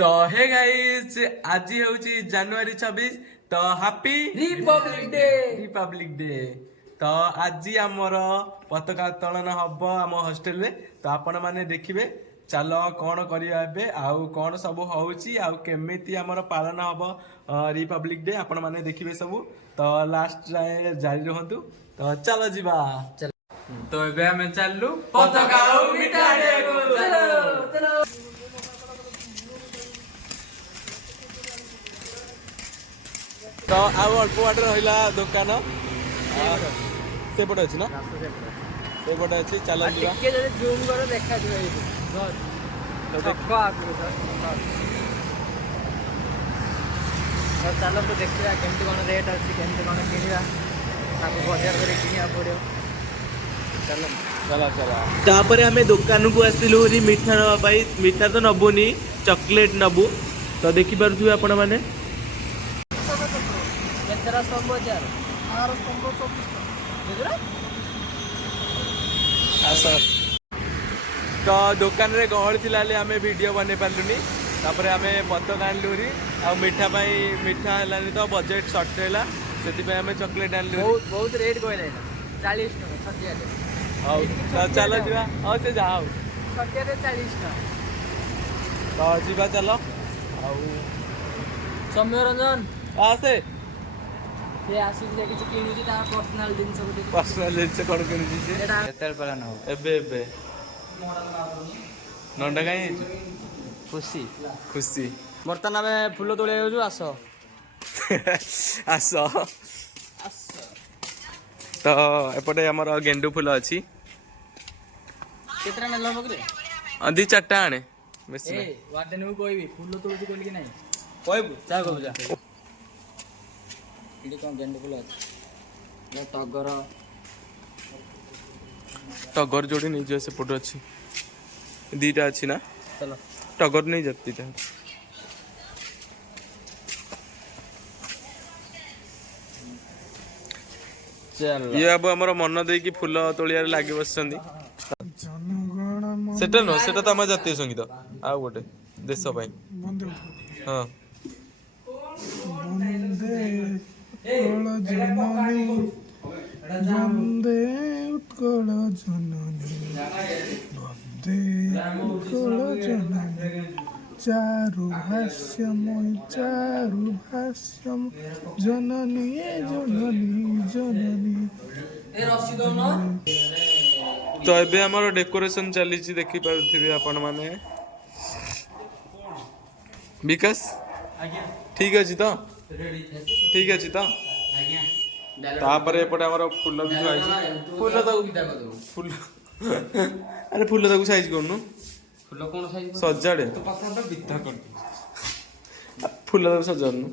तो hey guys आज हूँ जनवरी 26 तो हैप्पी रिपब्लिक डे तो आज आमर पताका उत्तोलन हम आम हॉस्टल रे तो आपण मैंने देखिए चल कौन करिया आउ कौन सब होउची आउ केमिति आमर पालन हम रिपब्लिक डे आपण मैंने देखिए सब तो लास्ट जाए जारी रहंतु तो चलो जीवा तो एबे हमें चललु पताका मिटाड़े चलो तो आउ अल्प बाट रहा दुकान सेपटे अच्छी ना सेपटे अच्छी चल जूम करो देखा चलो तो देखा केमती कौन रेट अच्छी केमती कौन किणवा बजार कर किणा पड़ो चलो चला चला तापर आमे दुकान को आसिलु मिठा नबाई मिठा तो नबुनी चॉकलेट नबु तो देखि पारुथु आपण माने तो दुकान रे गहल थिला आमे वीडियो बने पारलुनी तापर आमे पताका आनलुरी आ मिठा पाई मिठा हलानी तो बजेट शॉर्ट रहला सेति पे आमे चॉकलेट आनलु बहुत रेट कहले 40 टका 60 हां तो चलो जीवा हां से जाओ 60 रे 40 टका तो जीवा चलो आ सौम्य रंजन आसे से आसी जे किछ किनुची ता पर्सनल दिन सब देखि पर्सनल दिन से कोन किनुची से केतेल पालन हो एबे नंडा काई खुशी खुशी बर्तन आमे फूल तोले होजु आसो आसो तो एपटे हमर गेंडू फूल अछि केतरा नेलो बकरे अंधी चट्टा आने बेसी ए वार्डन को कोइबी फूल तोलुची कोली कि नाही कहबू जा कहबू जा इडी कोन गेंडू फूल अछि टगर जोड़ी नहीं जो से फोटो अच्छी दीटा अच्छी ना चलो टगर नहीं जाती था चलो ये अब हमर मन दे कि फूल तोलियार लागि बसछंदी सेटा नो सेटा त हम जातीय संगीत आ गोटे देश पई हां वंदे उत्कल जननी वंदे उत्कल जननी चारु भाष्यम जननी जननी ए रसी दो न तो एबे हमर डेकोरेशन चली छी देखि पारथिबे आपण माने विकास आज्ञा ठीक अछि तो रेडी ठीक अछि तो आज्ञा तापर एपटे हमर फूल भी खाइ फूल तो फूल अरे फूल तक साइज करनु फूल कोन साइज सजाड़े तो पत्ता तो बित्ता कर फूल तक सजानु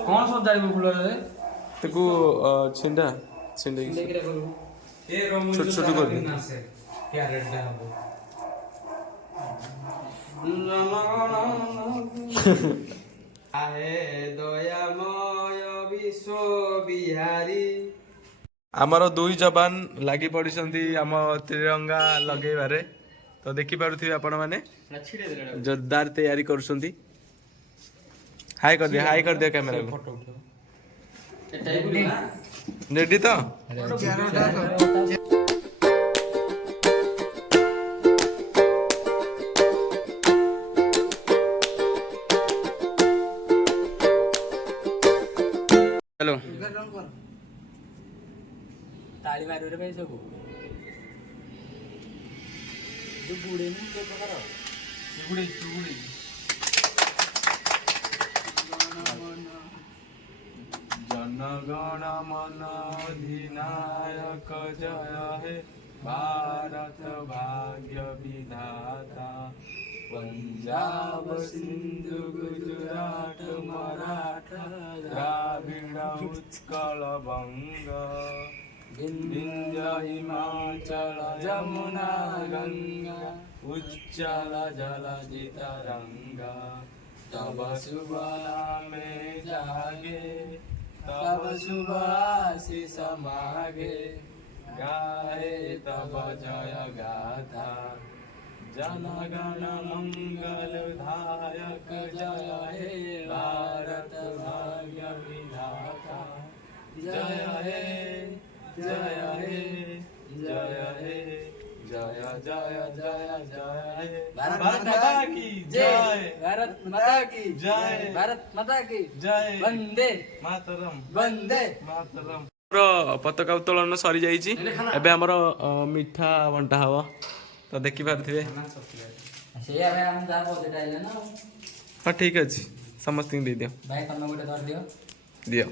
कोन सजाड़ी फूल रे तको छिंडा छिंडे लेके करू ए रोमन छोट छोट कर दे क्या रेट दा हो आहे दयामय विश्व बिहारी आमर दुई जवान लागी पड़िसंती आम तिरंगा लगेबारे तो देखि पारुथिबे आपण माने जोरदार तैयारी करसंती हाय कर दे कैमरा को फोटो उठो रेडी तो हेलो ताली मारू रे भाई सब जो बुड़े नहीं के प्रकार चुगुड़ी जनगण मन अधिनायक जय हे भारत भाग्य विधाता पंजाब सिंधु गुजरात मराठा द्राविड़ उत्कल बंग विंध्य हिमाचल जमुना गंगा उच्चल जलधि तरंगा तब शुभ नामे जागे तब शुभ आशीष मागे गाए तब जय गाथा जनगण मंगलदायक जय हे भारत भाग्य विधाता जय हे जय हे जय हे जय जय जय जय हे भारत माता की जय भारत माता की जय भारत माता की जय वंदे मातरम वंदे मातरम पताका उत्तोलन सरी जाइए एबे हमर मिठा बंटा हवा तो देखि पारथिबे सेया भाई हम जा बजेट आइले ना हाँ ठीक अच्छे समस्त दे दियो भाई तुम गोटे धर दियो दियो